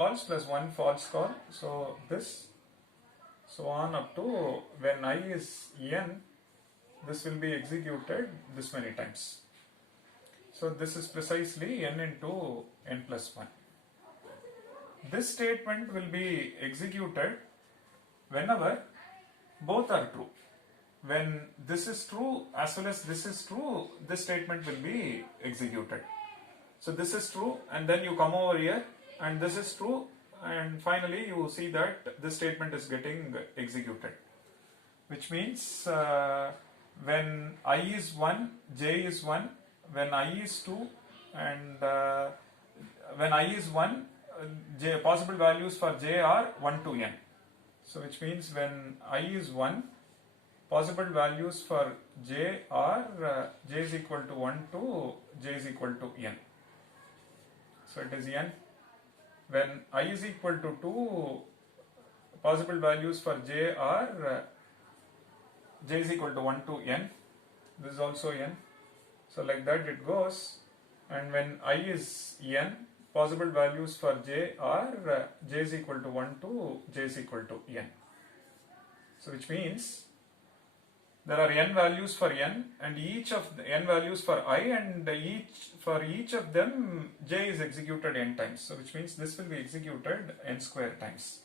false plus 1 false call. So this, so on up to when I is n, this will be executed this many times. So this is precisely n into n plus 1. This statement will be executed whenever both are true. When this is true as well as this is true, this statement will be executed. So this is true, and then you come over here and this is true, and finally you see that this statement is getting executed, which means when I is 1, j is 1, when I is 2, and when I is 1, possible values for j are 1 to n. So which means when I is 1, possible values for j are j is equal to 1 to j is equal to n. So it is n. When I is equal to 2, possible values for j are j is equal to 1 to n. This is also n. So like that it goes. And when I is n, possible values for j are j is equal to 1 to j is equal to n. So which means there are n values for n, and each of the n values for I, and for each of them j is executed n times. So which means this will be executed n square times.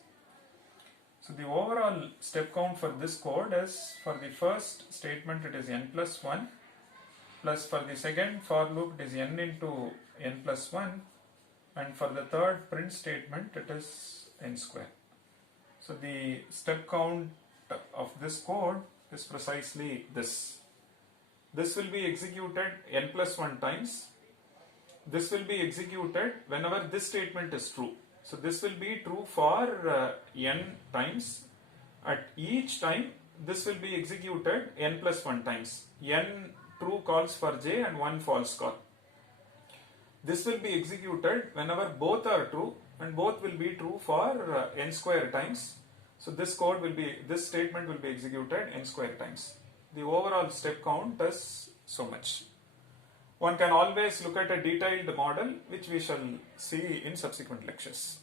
So the overall step count for this code is, for the first statement it is n plus 1, plus for the second for loop it is n into n plus 1, and for the third print statement it is n square. So the step count of this code is precisely this. This will be executed n plus 1 times. This will be executed whenever this statement is true. So this will be true for n times. At each time this will be executed n plus 1 times. N true calls for j and 1 false call. This will be executed whenever both are true, and both will be true for n square times. So this statement will be executed n square times. The overall step count is so much. One can always look at a detailed model, which we shall see in subsequent lectures.